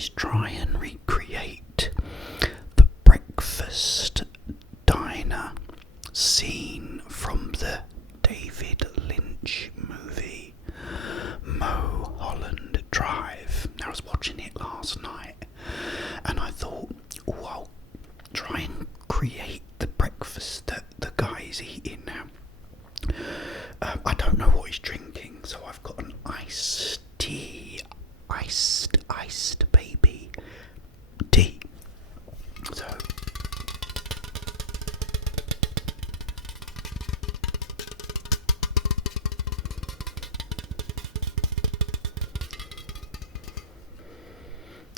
is try and recreate the breakfast diner scene from the David Lynch movie Mulholland Drive. Now, I was watching it last night and I thought, oh, I'll try and create the breakfast that the guy's eating now. I don't know what he's drinking, so I've got an iced tea, iced baby tea.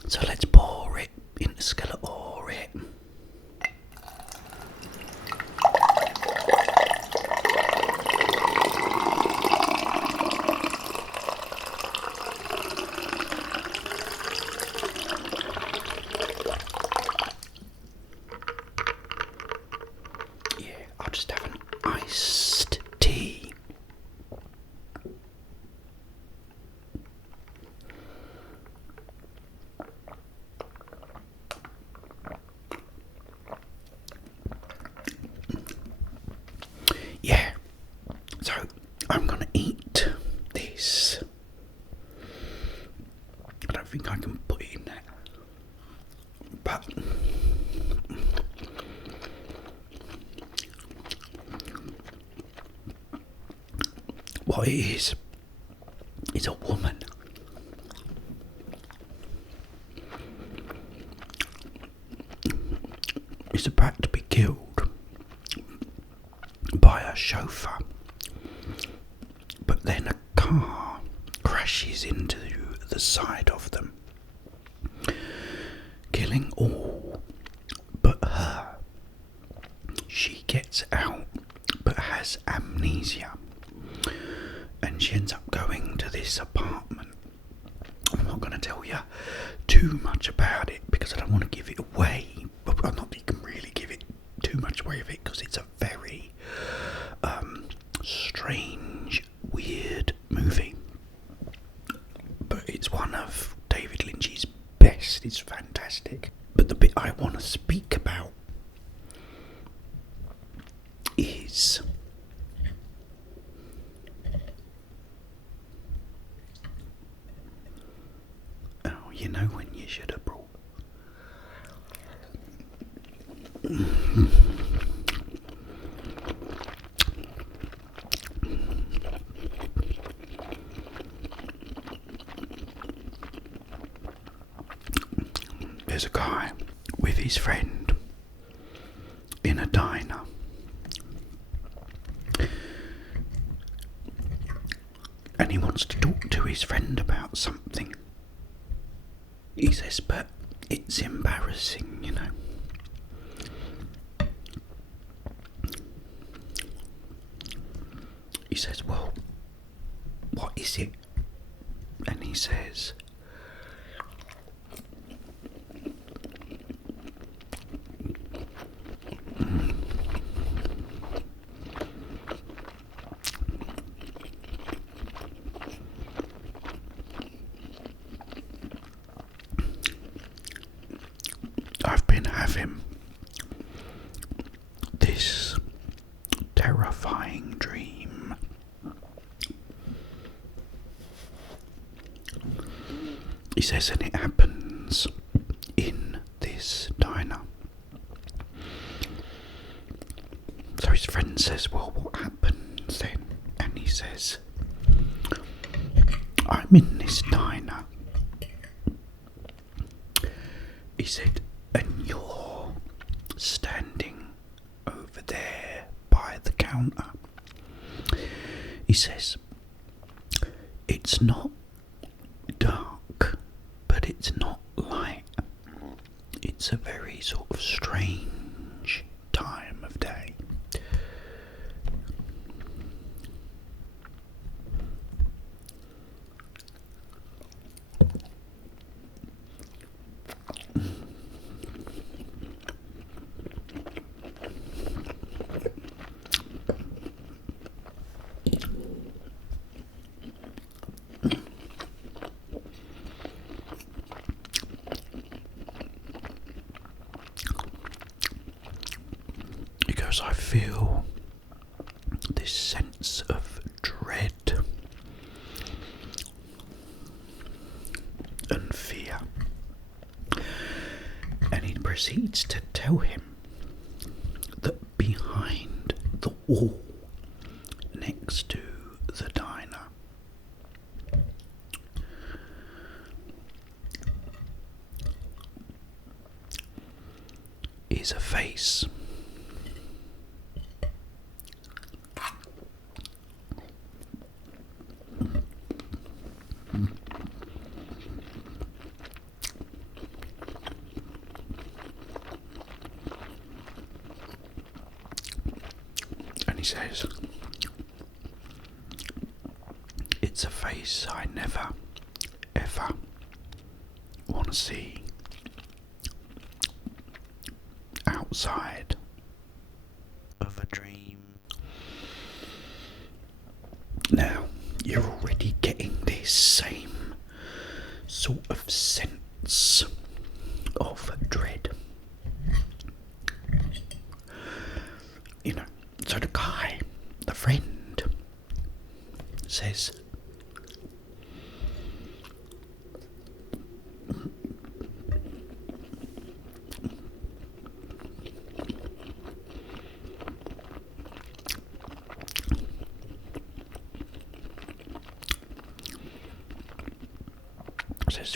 So let's pour it in the skillet or it. Yeah, I'll just have an iced tea. Yeah, so I'm gonna eat this. I don't think I can put it in there, but what it is a woman. Is about to be killed by a chauffeur, but then a car crashes into the side of them, killing all but her. She gets out but has amnesia, and she ends up going to this apartment. I'm not going to tell you too much about it because I don't want to give it away. But not that you can really give it too much away of it, because it's a very strange, weird movie. But it's one of David Lynch's best. It's fantastic. But the bit I want to speak about is you know when you should have brought there's a guy with his friend in a diner. And he wants to talk to his friend about something. He says, but it's embarrassing, you know. He says, well, what is it? And he says, I've been having this terrifying dream. He says, and it happens in this diner. So his friend says, well, what happens then? And he says, I'm in this diner. He said, and you're standing over there by the counter. He says, it's not dark, but it's not light. It's a very sort of strange time of day. because I feel this sense of dread and fear. And he proceeds to tell him that behind the wall next to the diner is a face. And he says, it's a face I never, ever want to see outside of a dream. Now, you're already getting this same sort of sense of dread. You know, so the guy, the friend, says,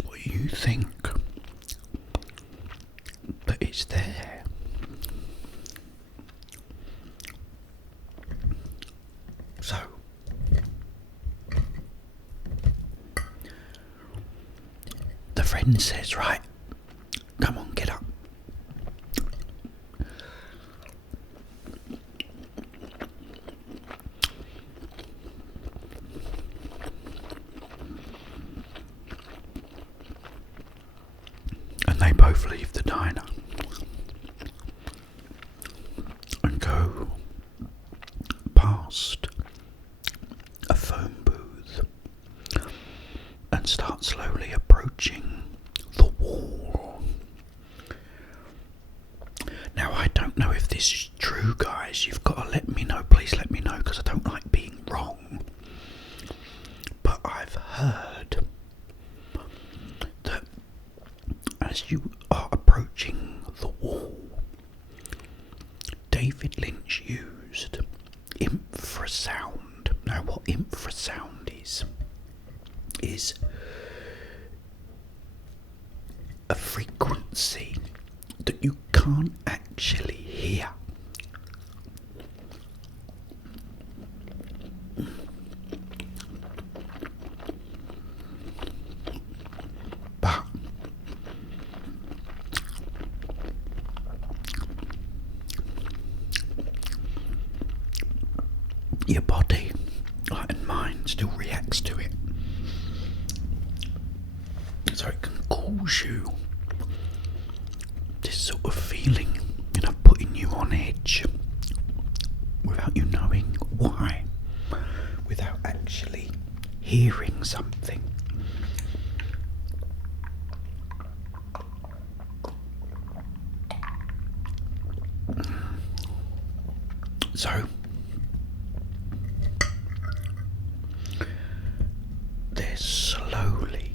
well, you think that it's there. So, the friend says, right, come on, get up. And they both leave the diner and go past a phone booth and start slowly approaching the wall. Now, I don't know if this is true, guys. You've got to let me know. Please let me know, because I don't like being wrong. But I've heard that as you are approaching the wall, David Lynch used infrasound. Now, what infrasound is a frequency that you can't actually hear. But your body and mind still reacts to it. So it can cause you this sort of feeling, putting you on edge without you knowing why, without actually hearing something. So they're slowly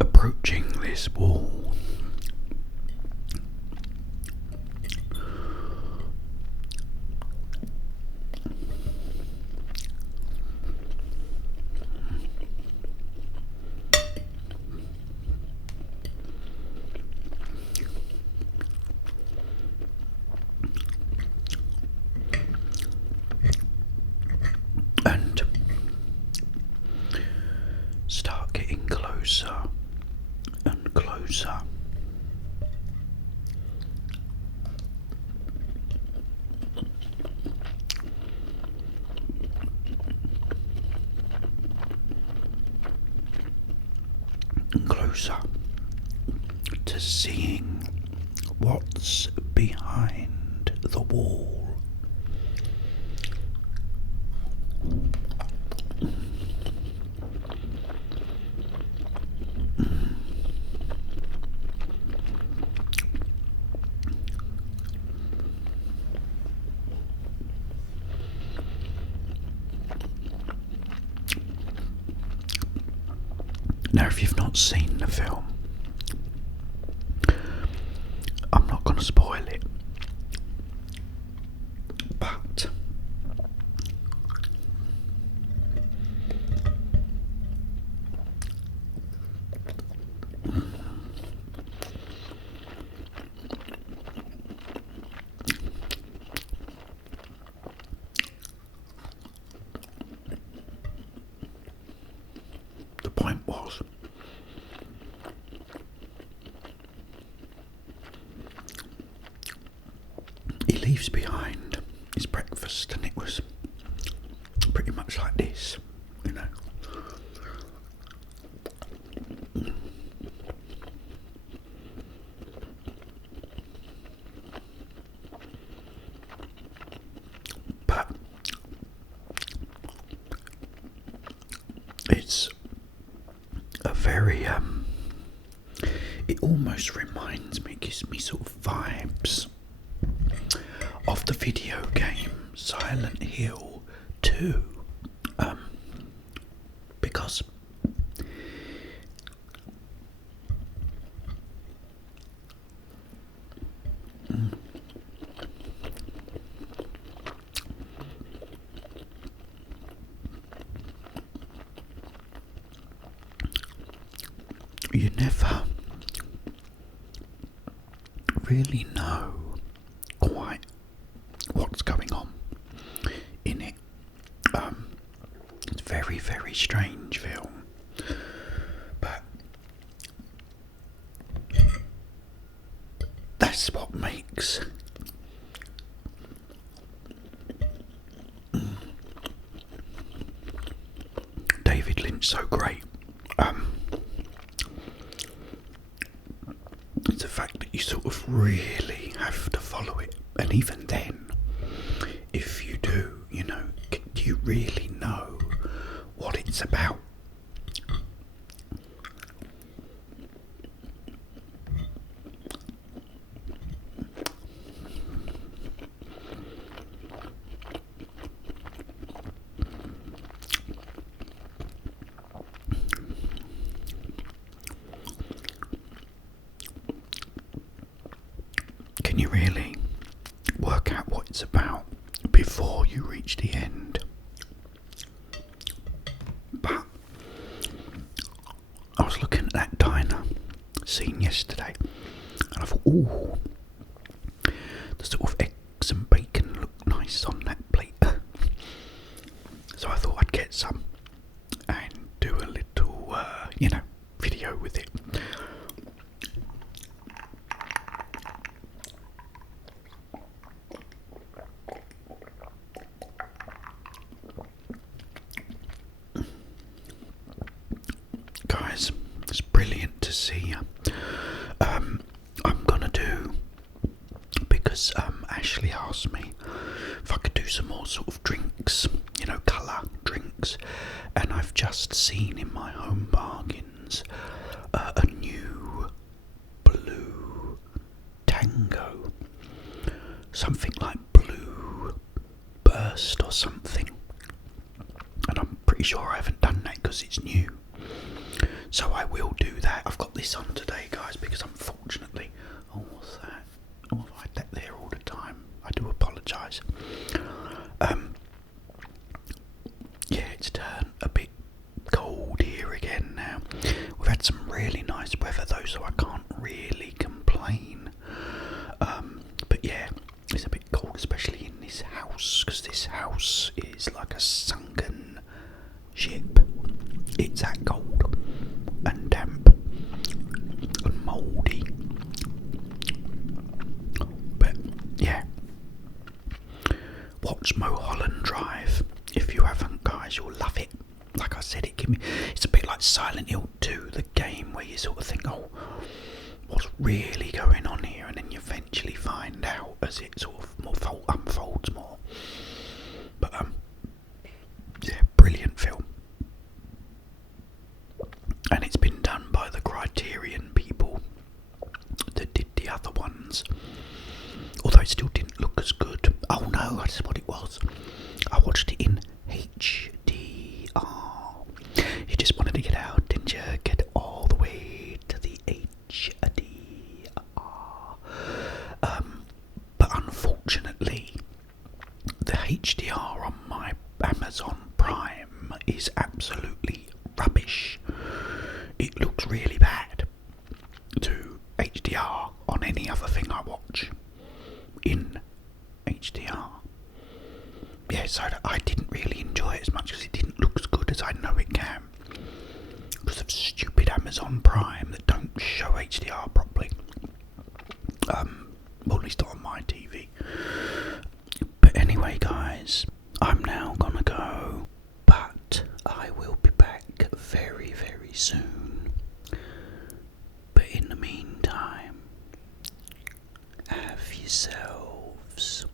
approaching this wall. And start getting closer and closer. And closer to seeing what's behind the wall. Now, if you've not seen the film, I'm not going to spoil it, but the point was, he leaves behind his breakfast, and it was pretty much like this, you know. But it's a very it almost reminds me, gives me sort of vibes of the video game Silent Hill 2, because you never really know quite what's going on in it. It's a very, very strange film, but that's what makes David Lynch so great. It's the fact that you sort of really have to follow it, and even then, if you do, you know, do you really know what it's about? Can you really work out what it's about before you reach the end? But I was looking at that diner scene yesterday, and I thought, ooh, the sort of eggs and bacon look nice on that plate. So I thought I'd get some and do a little, video with it. Guys, it's brilliant to see you. I'm gonna do, because Ashley asked me if I could do some more sort of drinks, you know, colour drinks, and I've just seen in my home bargains a new blue tango, something like blue burst or something, and I'm pretty sure I haven't done that because it's new. So I will do that. I've got this on today, guys, because unfortunately... Oh, what's that? Oh, I've had that there all the time. I do apologise. Yeah, it's turned a bit cold here again now. We've had some really nice weather though, so I can't really complain. But yeah, it's a bit cold, especially in this house, because this house is like a sunken ship. It's that cold and damp and mouldy. But yeah, watch Mulholland Drive if you haven't, guys. You'll love it. Like I said, it's a bit like Silent Hill 2, the game, where you sort of think, oh, what's really going on here, and then you eventually find out as it sort of unfolds more. But yeah, brilliant film. And it's been done by the Criterion people that did the other ones. Although it still didn't look as good. Oh no, that's what it was. I watched it in HDR. You just wanted to get out, didn't you? Get off. HDR on any other thing I watch in HDR. Yeah, so I didn't really enjoy it as much because it didn't look as good as I know it can. Because of stupid Amazon Prime that don't show HDR properly. Well, at least not on my TV. But anyway, guys, I'm now gonna go. But I will be back very, very soon. But in the meantime, have yourselves